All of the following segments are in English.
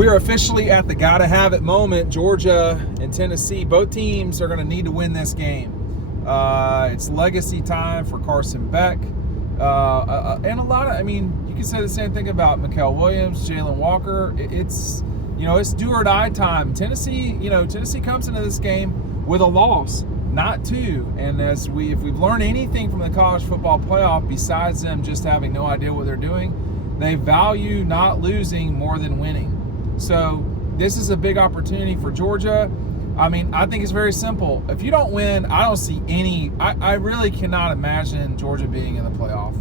We are officially at the gotta have it moment. Georgia and Tennessee, both teams are going to need to win this game. It's legacy time for Carson Beck. And a lot of, you can say the same thing about Mikael Williams, Jalen Walker. It's do or die time. Tennessee comes into this game with a loss, not two. And if we've learned anything from the college football playoff, besides them just having no idea what they're doing, they value not losing more than winning. So this is a big opportunity for Georgia. I think it's very simple. If you don't win, I don't see any. I really cannot imagine Georgia being in the playoff.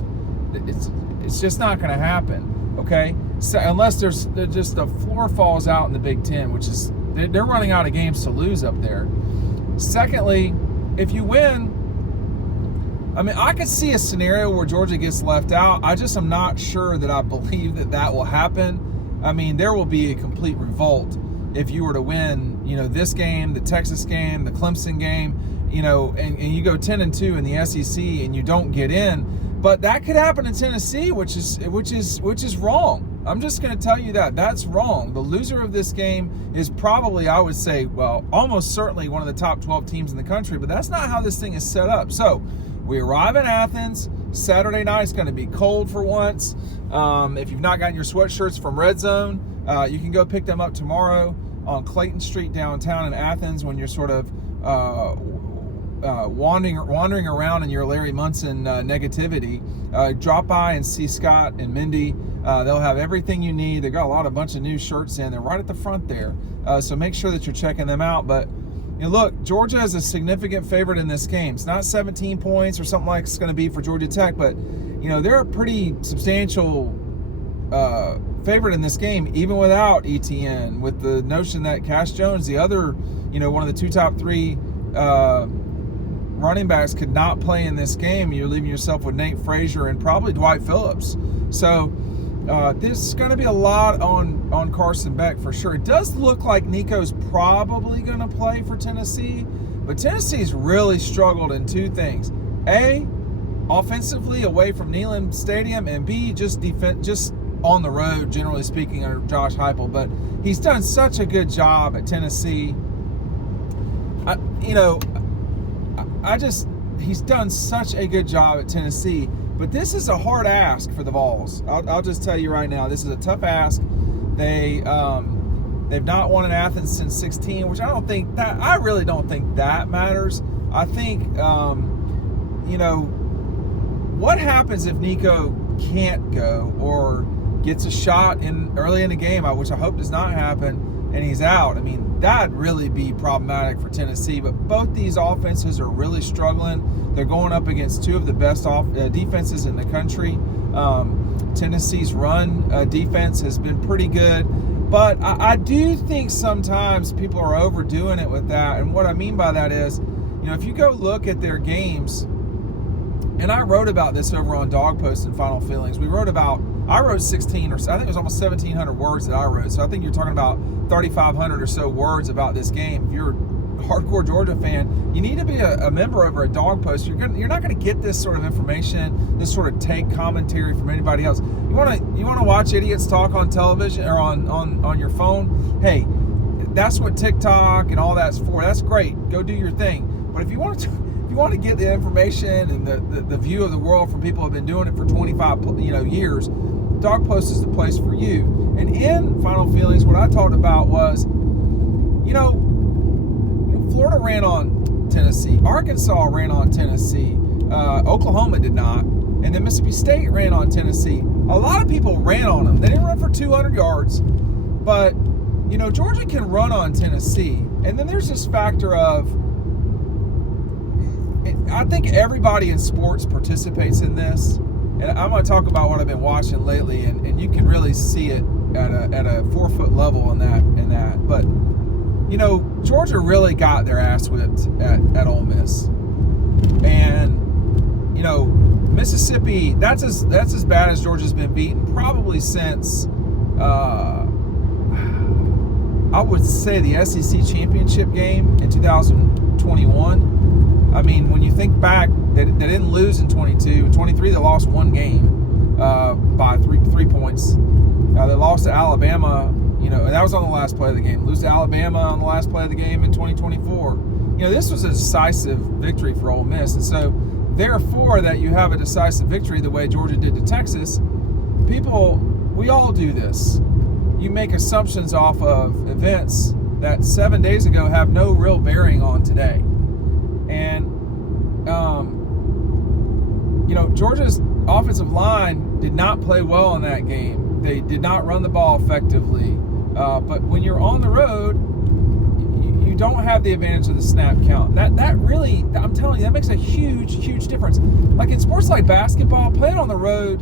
It's just not going to happen. Okay, so unless there's just the floor falls out in the Big Ten, which is they're running out of games to lose up there. Secondly, if you win, I could see a scenario where Georgia gets left out. I just am not sure that I believe that will happen. There will be a complete revolt if you were to win, this game, the Texas game, the Clemson game, and you go 10-2 in the SEC and you don't get in. But that could happen in Tennessee, which is wrong. I'm just going to tell you that's wrong. The loser of this game is probably, I would say, almost certainly one of the top 12 teams in the country. But that's not how this thing is set up. So we arrive in Athens. Saturday night is going to be cold for once. If you've not gotten your sweatshirts from Red Zone, you can go pick them up tomorrow on Clayton Street downtown in Athens when you're sort of wandering around in your Larry Munson negativity. Drop by and see Scott and Mindy. They'll have everything you need. They got a bunch of new shirts in. They're right at the front there. So make sure that you're checking them out. But look, Georgia is a significant favorite in this game. It's not 17 points or something like it's going to be for Georgia Tech, but they're a pretty substantial favorite in this game, even without ETN, with the notion that Cash Jones, the other, one of the top three running backs, could not play in this game. You're leaving yourself with Nate Frazier and probably Dwight Phillips. So this is going to be a lot on Carson Beck for sure. It does look like Nico's probably going to play for Tennessee, but Tennessee's really struggled in two things. A, offensively away from Neyland Stadium, and B, just on the road, generally speaking, under Josh Heupel. But he's done such a good job at Tennessee. He's done such a good job at Tennessee. But this is a hard ask for the Vols. I'll just tell you right now, this is a tough ask. They've not won in Athens since 16, which I really don't think that matters. I think, what happens if Nico can't go or gets a shot early in the game, which I hope does not happen, and he's out? That'd really be problematic for Tennessee. But both these offenses are really struggling. They're going up against two of the best defenses in the country. Tennessee's run defense has been pretty good. But I do think sometimes people are overdoing it with that. And what I mean by that is, if you go look at their games, and I wrote about this over on Dawg Post and Final Feelings. I wrote 16 or so, I think it was almost 1,700 words that I wrote. So I think you're talking about 3,500 or so words about this game. If you're a hardcore Georgia fan, you need to be a member over at Dawg Post. You're not going to get this sort of information, this sort of take commentary from anybody else. You want to watch idiots talk on television or on your phone? Hey, that's what TikTok and all that's for. That's great. Go do your thing. But if you want to get the information and the view of the world from people who have been doing it for 25 years, Dawg Post is the place for you. And in Final Feelings, what I talked about was, Florida ran on Tennessee, Arkansas ran on Tennessee, Oklahoma did not, and then Mississippi State ran on Tennessee. A lot of people ran on them. They didn't run for 200 yards, but Georgia can run on Tennessee. And then there's this factor of, I think everybody in sports participates in this, and I'm going to talk about what I've been watching lately, and you can really see it at a 4-foot level in that. But Georgia really got their ass whipped at Ole Miss, and Mississippi, that's as bad as Georgia's been beaten probably since I would say the SEC championship game in 2021. When you think back, they didn't lose in 22. In 23, they lost one game by three points. They lost to Alabama. That Dawgs on the last play of the game, lose to Alabama on the last play of the game in 2024. This was a decisive victory for Ole Miss. And so, therefore, that you have a decisive victory the way Georgia did to Texas, we all do this. You make assumptions off of events that 7 days ago have no real bearing on today. And, Georgia's offensive line did not play well in that game. They did not run the ball effectively. But when you're on the road, you don't have the advantage of the snap count. That really, I'm telling you, that makes a huge, huge difference. Like in sports like basketball, playing on the road,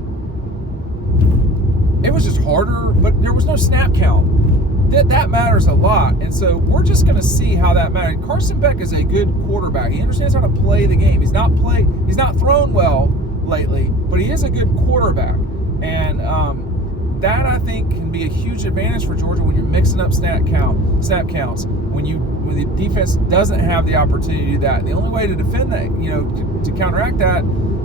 it was just harder, but there was no snap count. That matters a lot. And so we're just going to see how that matters. Carson Beck is a good quarterback. He understands how to play the game. He's not thrown well lately, but he is a good quarterback. And that, I think, can be a huge advantage for Georgia when you're mixing up snap counts. When the defense doesn't have the opportunity to do that. The only way to defend that, to counteract that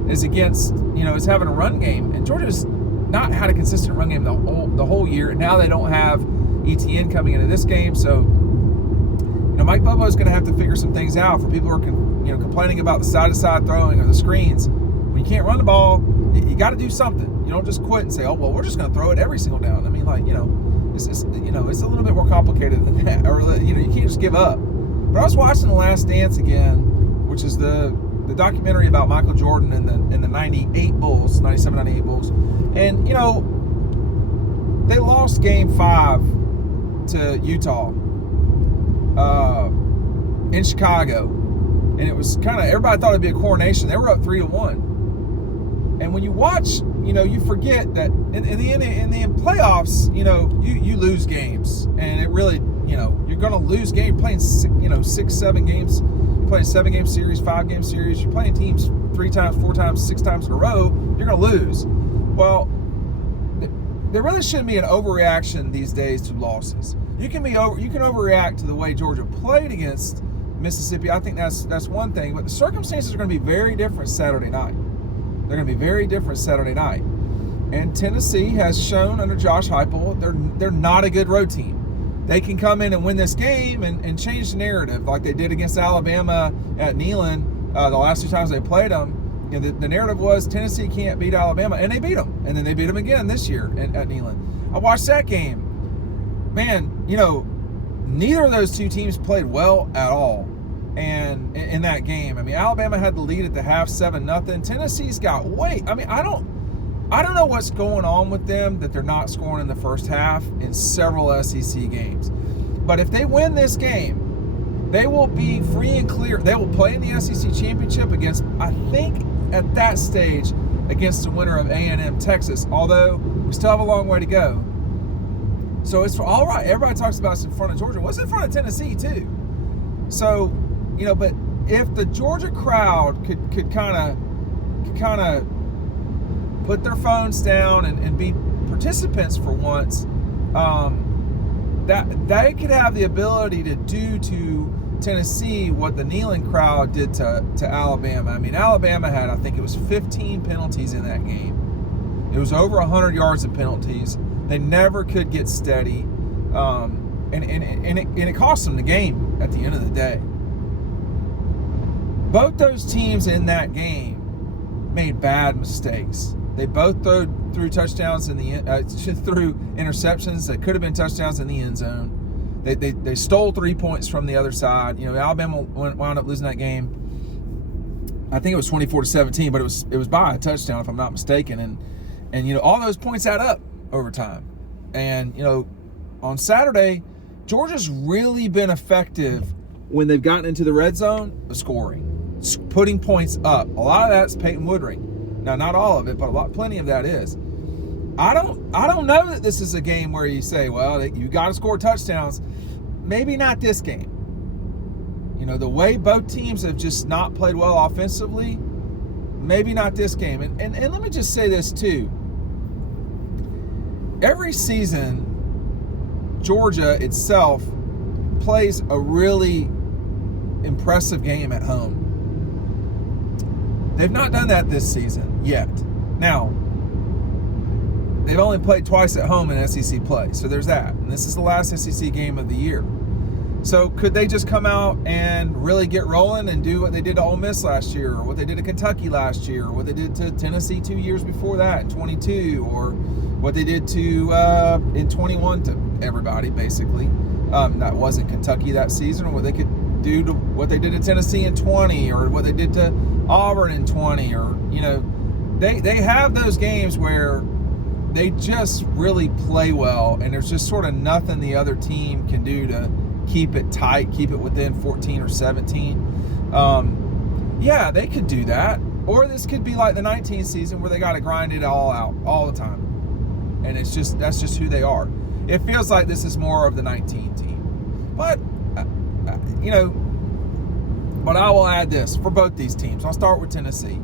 is is having a run game. And Georgia's not had a consistent run game the whole year. And now they don't have ETN coming into this game. So, Mike Bobo is going to have to figure some things out. For people who are complaining about the side-to-side throwing or the screens, when you can't run the ball, you got to do something. You don't just quit and say, "Oh, well, we're just going to throw it every single down." I mean, it's just, it's a little bit more complicated than that. Or you can't just give up. But I was watching The Last Dance again, which is the documentary about Michael Jordan and the 98 Bulls, 97-98 Bulls, and they lost Game 5 to Utah in Chicago, and it was everybody thought it'd be a coronation. They were up 3-1. And when you watch, you forget that in the playoffs, you lose games, and it really, you're going to lose games. Playing 6, 7 games, you're playing 7-game series, 5-game series. You're playing teams 3 times, 4 times, 6 times in a row. You're going to lose. Well, there really shouldn't be an overreaction these days to losses. You can overreact to the way Georgia played against Mississippi. I think that's one thing, but the circumstances are going to be very different Saturday night. They're going to be very different Saturday night. And Tennessee has shown under Josh Heupel they're not a good road team. They can come in and win this game and change the narrative like they did against Alabama at Neyland the last 2 times they played them. The narrative was Tennessee can't beat Alabama, and they beat them. And then they beat them again this year at Neyland. I watched that game. Man, neither of those two teams played well at all. And in that game, I mean, Alabama had the lead at the half, 7-0. Tennessee's got I don't know what's going on with them that they're not scoring in the first half in several SEC games. But if they win this game, they will be free and clear. They will play in the SEC championship against, I think, at that stage, against the winner of A&M Texas. Although we still have a long way to go. So it's all right. Everybody talks about it's in front of Georgia. Well, it's in front of Tennessee too. So, but if the Georgia crowd could kind of put their phones down and be participants for once, that they could have the ability to do to Tennessee what the Neyland crowd did to Alabama. I mean, Alabama had, I think it was 15 penalties in that game. It was over 100 yards of penalties. They never could get steady, and it cost them the game at the end of the day. Both those teams in that game made bad mistakes. They both threw touchdowns threw interceptions that could have been touchdowns in the end zone. They stole 3 points from the other side. Alabama wound up losing that game. I think it was 24-17, but it was by a touchdown if I'm not mistaken. And all those points add up over time. And on Saturday, Georgia's really been effective when they've gotten into the red zone of scoring, putting points up. A lot of that's Peyton Woodring. Now, not all of it, but plenty of that is. I don't know that this is a game where you say, well, you got to score touchdowns. Maybe not this game. The way both teams have just not played well offensively, maybe not this game. And let me just say this too. Every season, Georgia itself plays a really impressive game at home. They've not done that this season yet. Now, they've only played twice at home in SEC play. So there's that. And this is the last SEC game of the year. So could they just come out and really get rolling and do what they did to Ole Miss last year, or what they did to Kentucky last year, or what they did to Tennessee 2 years before that in 22, or what they did to in 21 to everybody, basically. That wasn't Kentucky that season, or what they could do to what they did to Tennessee in 20, or what they did to Auburn in 20, or, they have those games where they just really play well, and there's just sort of nothing the other team can do to keep it tight, keep it within 14 or 17. Yeah, they could do that. Or this could be like the 19 season where they got to grind it all out all the time. And that's just who they are. It feels like this is more of the 19 team. But, but I will add this for both these teams. I'll start with Tennessee.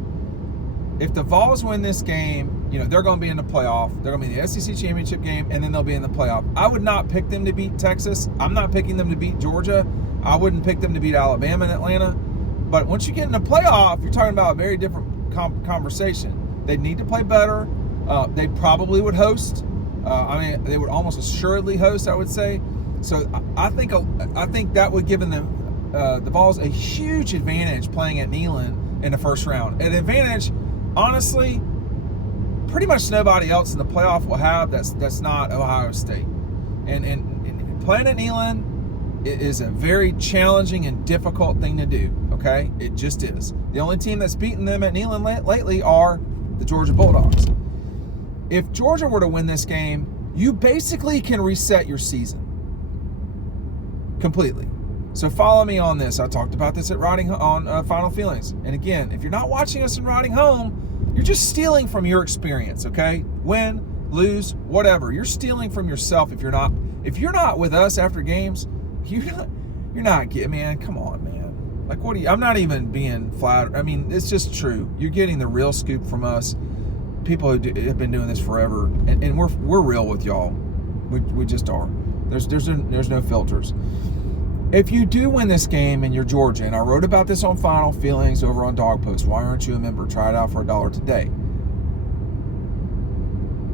If the Vols win this game, they're going to be in the playoff. They're going to be in the SEC championship game, and then they'll be in the playoff. I would not pick them to beat Texas. I'm not picking them to beat Georgia. I wouldn't pick them to beat Alabama and Atlanta. But once you get in the playoff, you're talking about a very different conversation. They need to play better. They probably would host. They would almost assuredly host, I would say. So I think that would give them the Vols a huge advantage playing at Neyland in the first round. An advantage, honestly, pretty much nobody else in the playoff will have that's not Ohio State. And playing at Neyland is a very challenging and difficult thing to do, okay? It just is. The only team that's beaten them at Neyland lately are the Georgia Bulldogs. If Georgia were to win this game, you basically can reset your season completely. So follow me on this. I talked about this at Riding on Final Feelings. And again, if you're not watching us in Riding Home, you're just stealing from your experience, okay? Win, lose, whatever. You're stealing from yourself if you're not with us after games. You're not getting, man, come on, man. Like, what do you, I'm not even being flattered. I mean, it's just true. You're getting the real scoop from us. People who have been doing this forever, and we're real with y'all. We just are. There's no filters. If you do win this game and you're Georgia, and I wrote about this on Final Feelings over on Dawg Post, why aren't you a member? Try it out for $1 today.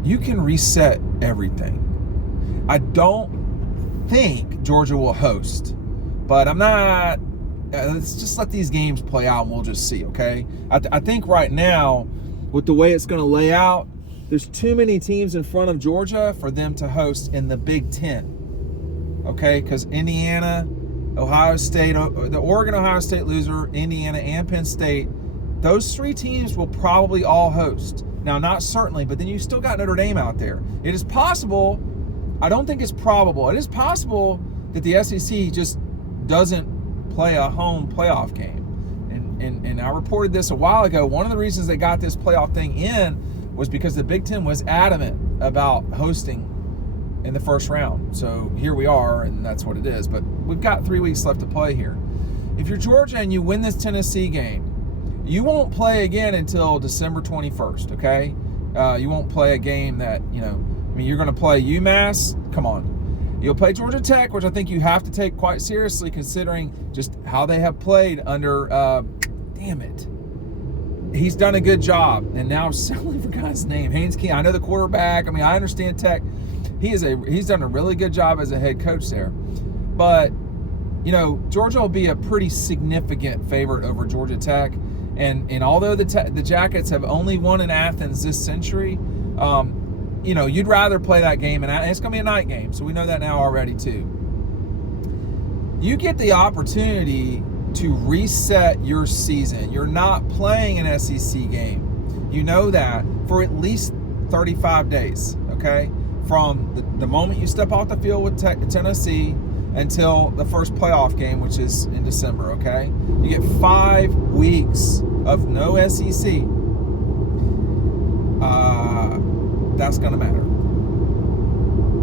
You can reset everything. I don't think Georgia will host, but I'm not. Let's just let these games play out and we'll just see, okay? I think right now, with the way it's going to lay out, there's too many teams in front of Georgia for them to host in the Big Ten, okay? Because Indiana, Ohio State, the Oregon-Ohio State loser, Indiana, and Penn State, those three teams will probably all host. Now, not certainly, but then you still got Notre Dame out there. It is possible, I don't think it's probable, it is possible that the SEC just doesn't play a home playoff game. And I reported this a while ago. One of the reasons they got this playoff thing in was because the Big Ten was adamant about hosting in the first round. So here we are, and that's what it is. But we've got 3 weeks left to play here. If you're Georgia and you win this Tennessee game, you won't play again until December 21st, okay? You won't play a game that, you're going to play UMass. Come on. You'll play Georgia Tech, which I think you have to take quite seriously considering just how they have played under, he's done a good job. And now I'm selling for God's name. Haynes King, I know the quarterback. I understand Tech. He's done a really good job as a head coach there. But, Georgia will be a pretty significant favorite over Georgia Tech. And although the Jackets have only won in Athens this century, you'd rather play that game, and it's going to be a night game, so we know that now already too. You get the opportunity to reset your season. You're not playing an SEC game. You know that for at least 35 days, okay? From the moment you step off the field with Tennessee until the first playoff game, which is in December, okay? You get 5 weeks of no SEC. That's going to matter.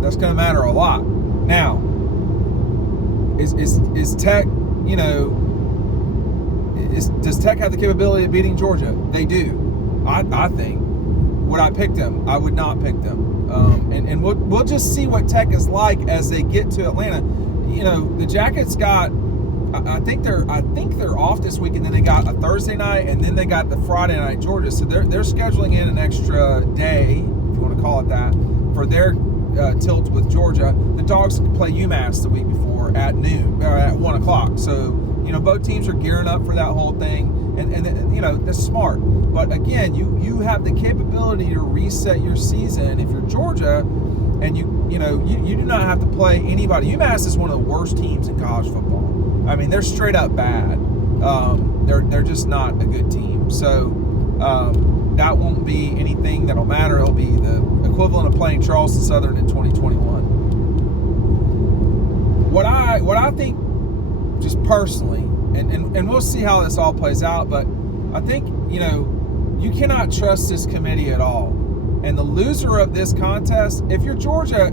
That's going to matter a lot. Now, is Tech, does Tech have the capability of beating Georgia? They do. I think. Would I pick them? I would not pick them. And we'll just see what Tech is like as they get to Atlanta. The Jackets got, I think they're off this week, and then they got a Thursday night, and then they got the Friday night Georgia. So they're scheduling in an extra day, if you want to call it that, for their tilt with Georgia. The Dogs play UMass the week before at noon, or at 1 o'clock. So, both teams are gearing up for that whole thing, and that's smart. But again, you have the capability to reset your season if you're Georgia, and you do not have to play anybody. UMass is one of the worst teams in college football. I mean, they're straight up bad. They're just not a good team. So that won't be anything that'll matter. It'll be the equivalent of playing Charleston Southern in 2021. What I think, just personally, and we'll see how this all plays out, but I think, you cannot trust this committee at all. And the loser of this contest, if you're Georgia,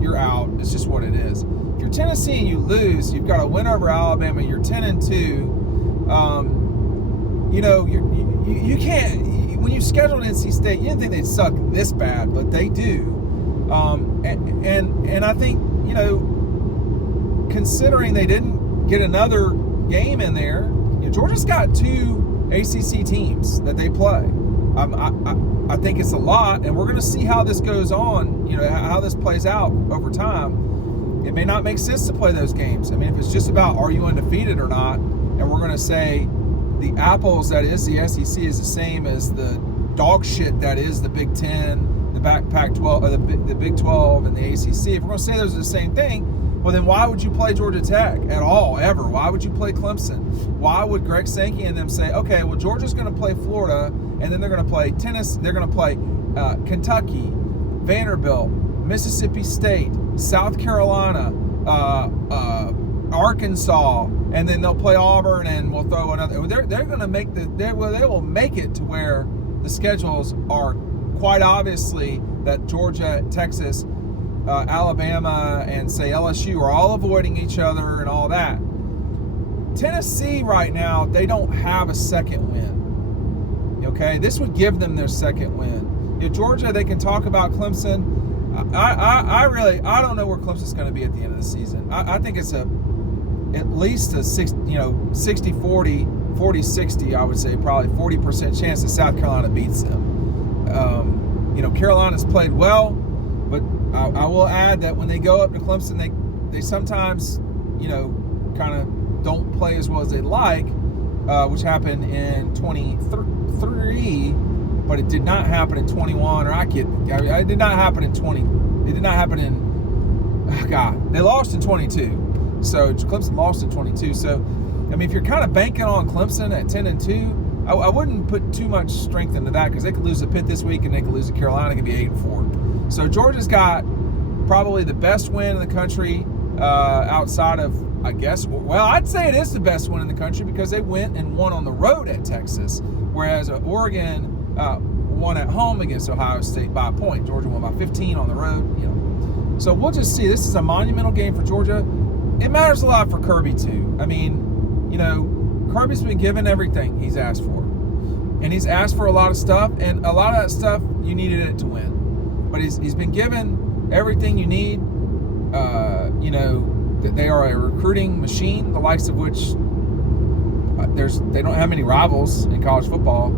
you're out. It's just what it is. If you're Tennessee and you lose, you've got a win over Alabama, you're 10-2. You can't, when you scheduled NC State, you didn't think they'd suck this bad, but they do. And I think, considering they didn't get another game in there, Georgia's got 2 ACC teams that they play. I think it's a lot, and we're going to see how this goes on, how this plays out over time. It may not make sense to play those games. I mean, if it's just about are you undefeated or not, and we're going to say the apples that is the SEC is the same as the dog shit that is the Big Ten, the Pac-12, or the Big 12, and the ACC. If we're going to say those are the same thing, well, then why would you play Georgia Tech at all, ever? Why would you play Clemson? Why would Greg Sankey and them say, okay, well, Georgia's going to play Florida, and then they're going to play Tennessee, they're going to play Kentucky, Vanderbilt, Mississippi State, South Carolina, Arkansas, and then they'll play Auburn, and we'll throw another. They're going to make they will make it to where the schedules are quite obviously that Georgia, Texas, Alabama, and say LSU are all avoiding each other and all that. Tennessee right now, they don't have a second win. Okay, this would give them their second win. Georgia, they can talk about Clemson. I don't know where Clemson's going to be at the end of the season. I think it's at least a 60-40, 40-60, I would say, probably 40% chance that South Carolina beats them. Carolina's played well, but I will add that when they go up to Clemson, they sometimes, kind of don't play as well as they'd like, which happened in 23, but it did not happen in 21, it did not happen in 20. It did not happen in, they lost in 22. So Clemson lost in 22. So, I mean, if you're kind of banking on Clemson at 10-2, I wouldn't put too much strength into that, because they could lose to Pitt this week and they could lose to Carolina. It could be 8-4. So Georgia's got probably the best win in the country outside of, I guess, well, I'd say it is the best win in the country because they went and won on the road at Texas, whereas Oregon won at home against Ohio State by a point. Georgia won by 15 on the road. So we'll just see. This is a monumental game for Georgia. It matters a lot for Kirby too. I mean, Kirby's been given everything he's asked for, and he's asked for a lot of stuff, and a lot of that stuff you needed it to win. But he's been given everything you need. That they are a recruiting machine, the likes of which they don't have many rivals in college football.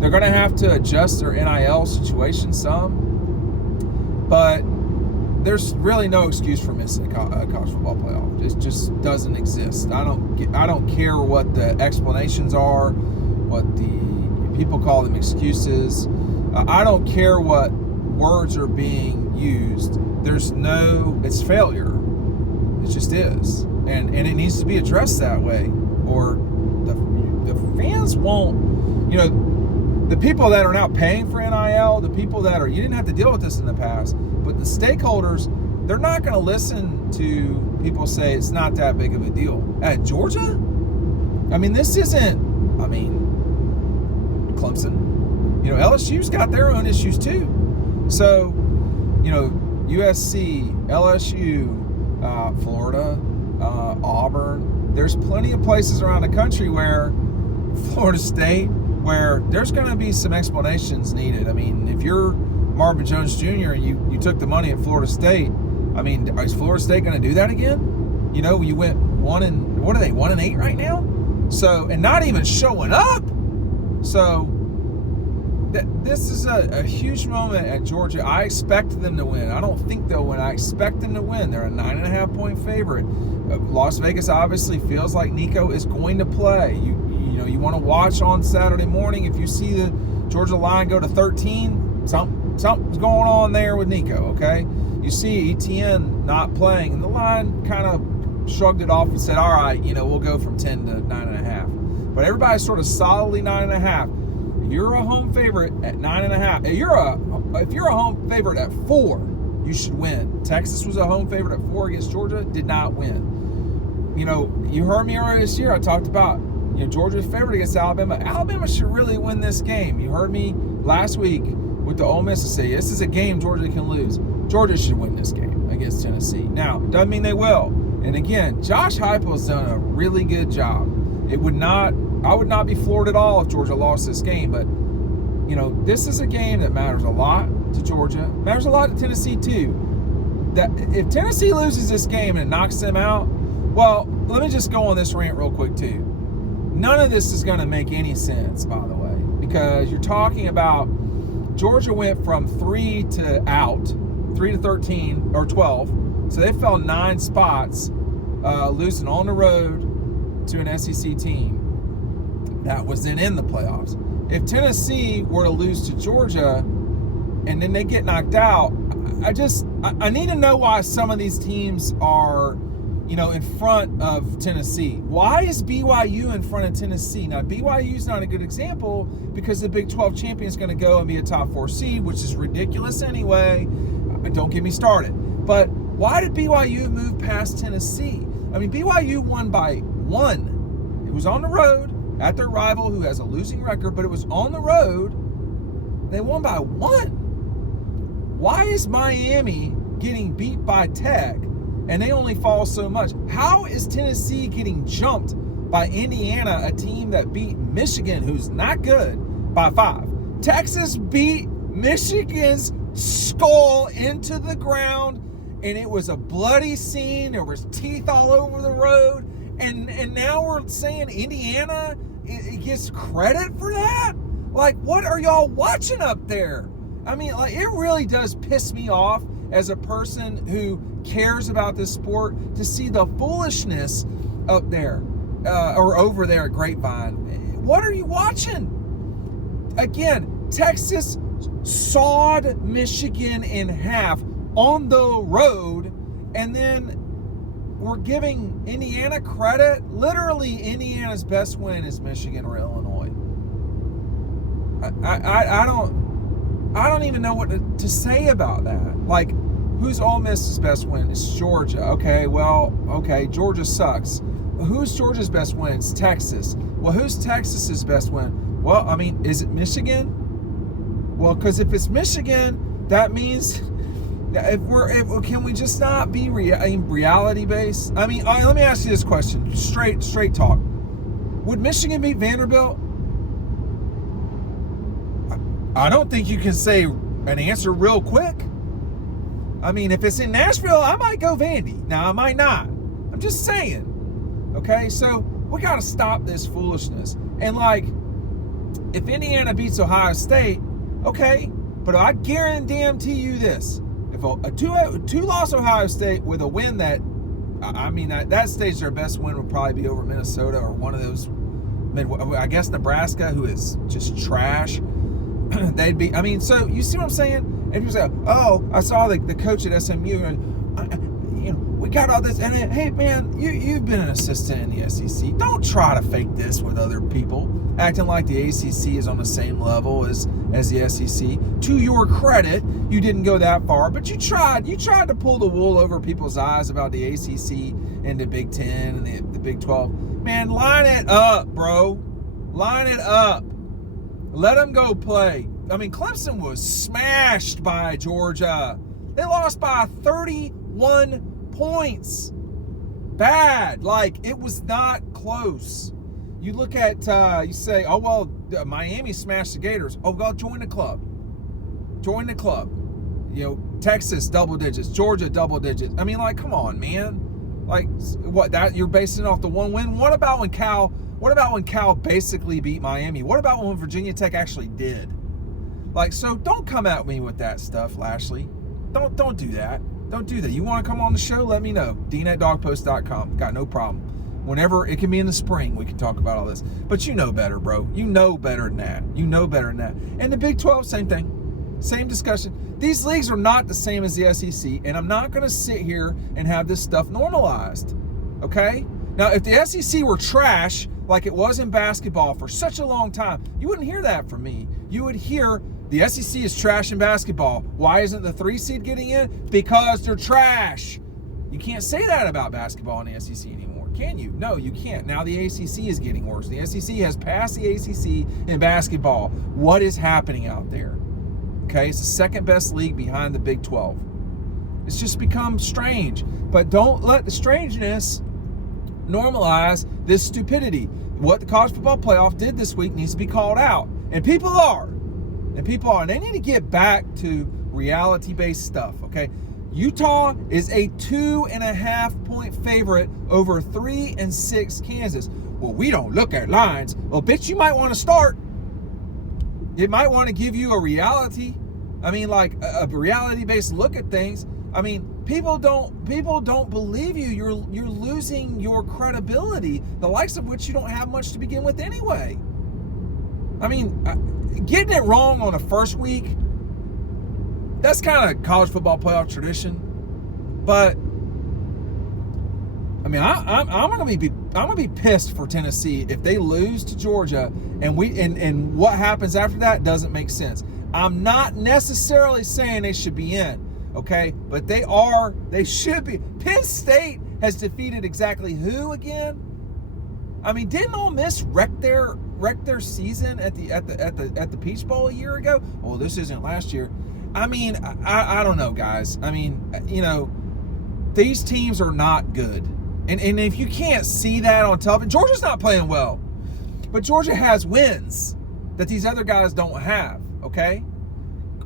They're going to have to adjust their NIL situation some, but there's really no excuse for missing a college football playoff. It just doesn't exist. I don't care what the explanations are, what the people call them excuses. I don't care what words are being used. It's failure. It just is, and it needs to be addressed that way, or the fans won't. The people that are now paying for NIL, the people that you didn't have to deal with this in the past, but the stakeholders, they're not going to listen to people say it's not that big of a deal. At Georgia, I mean, this isn't. I mean, Clemson. LSU's got their own issues too. So, USC, LSU. Florida, Auburn. There's plenty of places around the country where Florida State, where there's going to be some explanations needed. I mean, if you're Marvin Jones Jr. and you took the money at Florida State, I mean, is Florida State going to do that again? You went 1-8 right now? So, and not even showing up. So, this is a huge moment at Georgia. I expect them to win. I don't think they'll win. I expect them to win. They're a 9.5-point favorite. Las Vegas obviously feels like Nico is going to play. You want to watch on Saturday morning. If you see the Georgia line go to 13, something's going on there with Nico, okay? You see Etienne not playing, and the line kind of shrugged it off and said, all right, we'll go from 10 to 9.5. But everybody's sort of solidly 9.5. You're a home favorite at 9.5. If you're a home favorite at 4, you should win. Texas was a home favorite at 4 against Georgia, did not win. You heard me earlier this year. I talked about Georgia's favorite against Alabama. Alabama should really win this game. You heard me last week with the Ole Miss to say this is a game Georgia can lose. Georgia should win this game against Tennessee. Now, it doesn't mean they will. And again, Josh Heupel's done a really good job. I would not be floored at all if Georgia lost this game, but this is a game that matters a lot to Georgia, matters a lot to Tennessee too. That if Tennessee loses this game and it knocks them out, well, let me just go on this rant real quick too. None of this is going to make any sense, by the way, because you're talking about Georgia went from 3 to 13 or 12, so they fell 9 spots, losing on the road to an SEC team that was then in the playoffs. If Tennessee were to lose to Georgia and then they get knocked out, I need to know why some of these teams are, in front of Tennessee. Why is BYU in front of Tennessee? Now, BYU's not a good example because the Big 12 champion is going to go and be a top 4 seed, which is ridiculous anyway. Don't get me started. But why did BYU move past Tennessee? I mean, BYU won by 1. It was on the road at their rival who has a losing record, but it was on the road. They won by 1. Why is Miami getting beat by Tech and they only fall so much? How is Tennessee getting jumped by Indiana, a team that beat Michigan, who's not good, by 5? Texas beat Michigan's skull into the ground, and it was a bloody scene. There was teeth all over the road. And now we're saying Indiana it gets credit for that? Like, what are y'all watching up there? I mean, like, it really does piss me off as a person who cares about this sport to see the foolishness up there or over there at Grapevine. What are you watching? Again, Texas sawed Michigan in half on the road, and then we're giving Indiana credit. Literally, Indiana's best win is Michigan or Illinois. I don't even know what to say about that. Like, who's Ole Miss's best win? It's Georgia. Okay, Georgia sucks. Who's Georgia's best win? It's Texas. Well, who's Texas's best win? Well, I mean, is it Michigan? Well, because if it's Michigan, that means can we just not be reality based? I mean, let me ask you this question, straight talk. Would Michigan beat Vanderbilt? I don't think you can say an answer real quick. I mean, if it's in Nashville, I might go Vandy. Now, I might not. I'm just saying. Okay, so we got to stop this foolishness. And, like, if Indiana beats Ohio State, okay, but I guarantee you this. If a two-loss Ohio State with a win that, I mean, at that stage, their best win would probably be over Minnesota or one of those, I guess Nebraska, who is just trash. They'd be, I mean, so you see what I'm saying? And people say, oh, I saw the coach at SMU, and we got all this. And then, hey, man, you've been an assistant in the SEC. Don't try to fake this with other people, acting like the ACC is on the same level as the SEC. To your credit, you didn't go that far, but you tried. You tried to pull the wool over people's eyes about the ACC and the Big 10 and the Big 12. Man, line it up, bro. Line it up. Let them go play. I mean, Clemson was smashed by Georgia. They lost by 31 points. Bad. Like, it was not close. You look at, you say, oh, well, Miami smashed the Gators. Oh, well, join the club. Join the club. Texas, double digits. Georgia, double digits. I mean, like, come on, man. Like, what, that you're basing it off the one win? What about when Cal basically beat Miami? What about when Virginia Tech actually did? Like, so don't come at me with that stuff, Lashley. Don't do that. Don't do that. You want to come on the show? Let me know. Dean@dawgpost.com. Got no problem. Whenever, it can be in the spring, we can talk about all this. But you know better, bro. You know better than that. You know better than that. And the Big 12, same thing. Same discussion. These leagues are not the same as the SEC, and I'm not going to sit here and have this stuff normalized. Okay? Now, if the SEC were trash, like it was in basketball for such a long time, you wouldn't hear that from me. You would hear the SEC is trash in basketball. Why isn't the 3 seed getting in? Because they're trash. You can't say that about basketball in the SEC anymore, can you? No, you can't. Now the ACC is getting worse. The SEC has passed the ACC in basketball. What is happening out there? Okay, it's the second best league behind the Big 12. It's just become strange. But don't let the strangeness normalize this stupidity. What the college football playoff did this week needs to be called out. And people are. And they need to get back to reality-based stuff, okay? Utah is a 2.5-point favorite over 3 and 6 Kansas. Well, we don't look at lines. Well, bitch, you might want to start. It might want to give you a reality. I mean, like a reality-based look at things. I mean, people don't believe you. You're losing your credibility, the likes of which you don't have much to begin with anyway. I mean, getting it wrong on the first week, that's kind of college football playoff tradition. But I mean, I'm gonna be pissed for Tennessee if they lose to Georgia and what happens after that doesn't make sense. I'm not necessarily saying they should be in, okay? But they should be. Penn State has defeated exactly who again? I mean, didn't Ole Miss wreck their season at the Peach Bowl a year ago? Well, this isn't last year. I mean, I don't know, guys. I mean, you know, these teams are not good. And if you can't see that on television, Georgia's not playing well. But Georgia has wins that these other guys don't have, okay?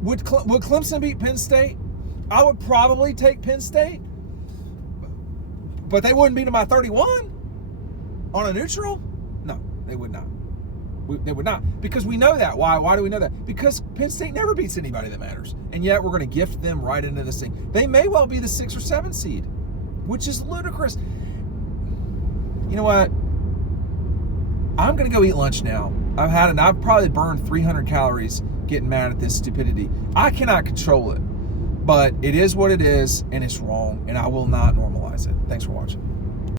Would Clemson beat Penn State? I would probably take Penn State. But they wouldn't beat them by 31 on a neutral? No, they would not. They would not. Because we know that. Why do we know that? Because Penn State never beats anybody that matters. And yet we're going to gift them right into this thing. They may well be the 6 or 7 seed, which is ludicrous. You know what? I'm going to go eat lunch now. I've probably burned 300 calories getting mad at this stupidity. I cannot control it. But it is what it is, and it's wrong, and I will not normalize it. Thanks for watching.